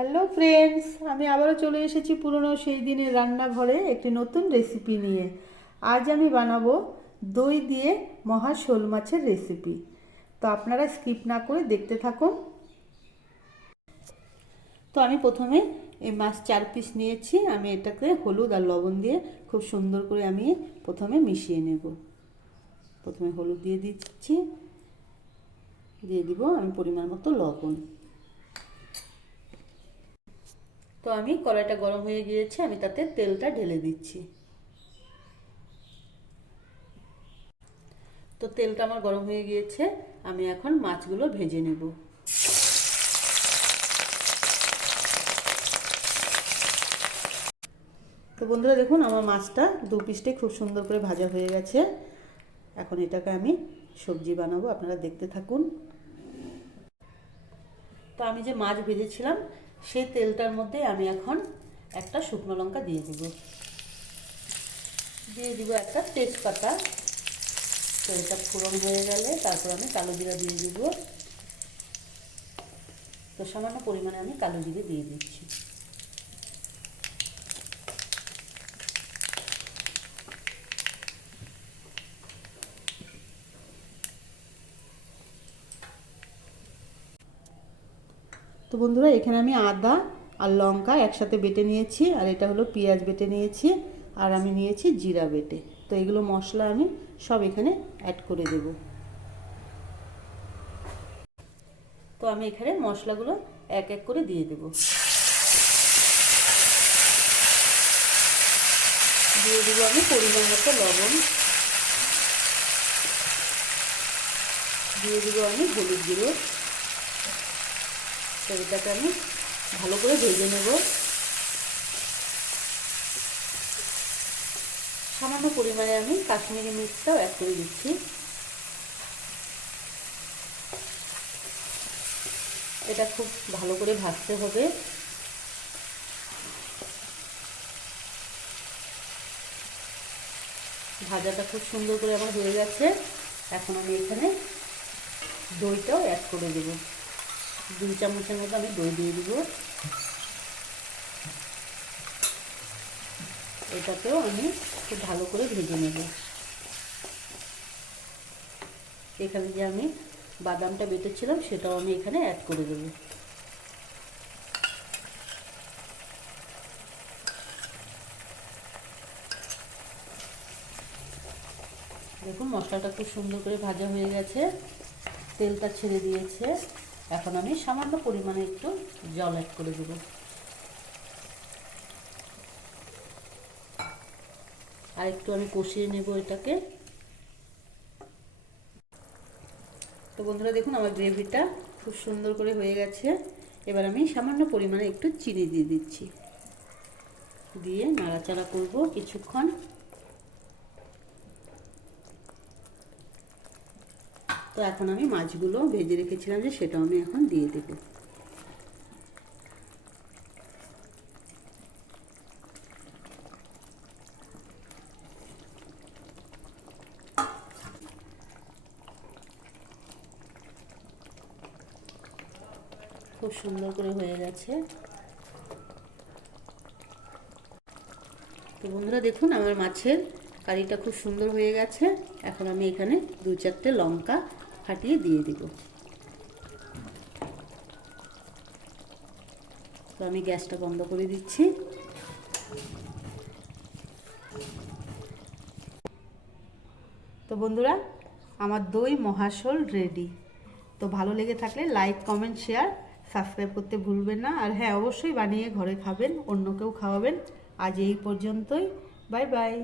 Hello friends, আমি আবারও চলে এসেছি পুরনো সেই দিনের রান্নাঘরে একটি নতুন রেসিপি নিয়ে। আজ আমি বানাবো দই দিয়ে মহা শোল মাছের রেসিপি। তো আপনারা স্কিপ না করে দেখতে থাকুন। তো আমি প্রথমে এই মাছ 4 পিস নিয়েছি। আমি এটাকে হলুদ আর লবণ দিয়ে খুব সুন্দর করে আমি প্রথমে মিশিয়ে নেব। প্রথমে হলুদ দিয়ে দিচ্ছি, দিয়ে দিব আমি পরিমাণ মতো লবণ। তো আমি কড়াইটা গরম হয়ে গিয়েছে, আমি তাতে তেলটা ঢেলে দিচ্ছি। তো তেলটা আমার গরম হয়ে গিয়েছে, আমি এখন মাছগুলো ভেজে নেব। তো বন্ধুরা দেখুন, আমার মাছটা 2 পিসটাই খুব সুন্দর করে ভাজা হয়ে গেছে। এখন এটাকে আমি সবজি বানাবো, আপনারা দেখতে থাকুন। তো আমি যে মাছ ভেজেছিলাম সেই তেলটার মধ্যে আমি এখন একটা শুকনো লঙ্কা দিয়ে দিব, একটা তেজপাতা। তো এটা ফোড়ন হয়ে গেলে তারপর আমি কালো জিরা দিয়ে দিব। তো সামান্য পরিমাণে আমি কালো জিরে দিয়ে দিচ্ছি। তো বন্ধুরা, এখানে আমি আদা আর লঙ্কা একসাথে বেটে নিয়েছি, আর এটা হলো পেঁয়াজ বেটে নিয়েছি, আর আমি নিয়েছি জিরা বেটে। তো এগুলো মশলা আমি সব এখানে অ্যাড করে দেব। তো আমি এখানে মশলাগুলো এক এক করে দিয়ে দেব। দিয়ে দেবো আমি পরিমাণ মতো লবণ, দিয়ে দেবো আমি হলুদ গুঁড়ো। তো এটাকে আমি ভালো করে ভেজে নেব। সামান্য পরিমাণে আমি কাশ্মীরি মির্চটাও অ্যাড করে দিচ্ছি। এটা খুব ভালো করে ভাজতে হবে। ভাজাটা খুব সুন্দর করে আমার হয়ে গেছে। এখন আমি এখানে দইটাও অ্যাড করে দেব। 2 চামচের মতো আমি দই দিয়ে দিব। এটাকেও আমি খুব ভালো করে ভেজে নেব। এখানে যে আমি বাদামটা বেটেছিলাম সেটাও আমি এখানে অ্যাড করে দেব। দেখুন মশলাটা খুব সুন্দর করে ভাজা হয়ে গেছে, তেলটা ছেড়ে দিয়েছে। এখন আমি সামান্য পরিমাণে একটু জল অ্যাড করে দেব। আর একটু আমি কষিয়ে নেব এটাকে। তো বন্ধুরা দেখুন, আমার গ্রেভিটা খুব সুন্দর করে হয়ে গেছে। এবার আমি সামান্য পরিমাণে একটু চিনি দিয়ে দিচ্ছি, দিয়ে নাড়াচাড়া করব কিছুক্ষণ। তো এখন আমি মাছগুলো ভেজে রেখেছিলাম যে সেটাও আমি এখন দিয়ে দেব। খুব সুন্দর করে হয়ে গেছে। তো বন্ধুরা দেখুন, আমার মাছের কারিটা খুব সুন্দর হয়ে গেছে। এখন আমি এখানে 2-4টে লঙ্কা ফাটিয়ে দিয়ে দিব। তো আমি গ্যাসটা বন্ধ করে দিচ্ছি। তো বন্ধুরা, আমার দই মহাশোল রেডি। তো ভালো লেগে থাকলে লাইক, কমেন্ট, শেয়ার, সাবস্ক্রাইব করতে ভুলবেন না। আর হ্যাঁ, অবশ্যই বানিয়ে ঘরে খাবেন, অন্যকেও খাওয়াবেন। আজ এই পর্যন্তই। Bye bye.